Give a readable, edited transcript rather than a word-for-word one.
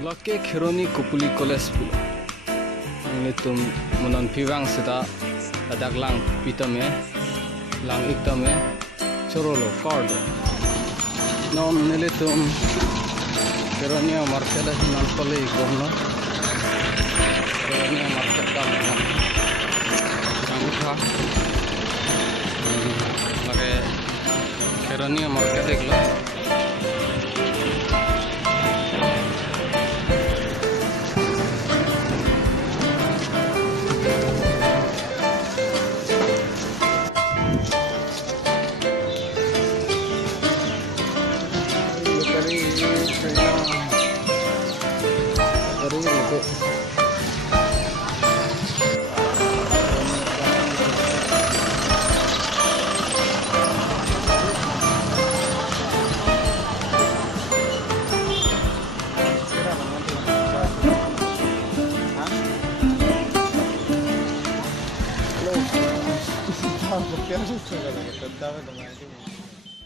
Laki Khironi Kupuli College School. Nitum munan piwang sida adak lang pitame lang iktame chorolo cordo. Nom nilitum Khironi market nan pale gomno. Khironi market da mana. Sangkha. Lage Khironi market deklo. ¿Por qué no se suele la que cantaba con la gente?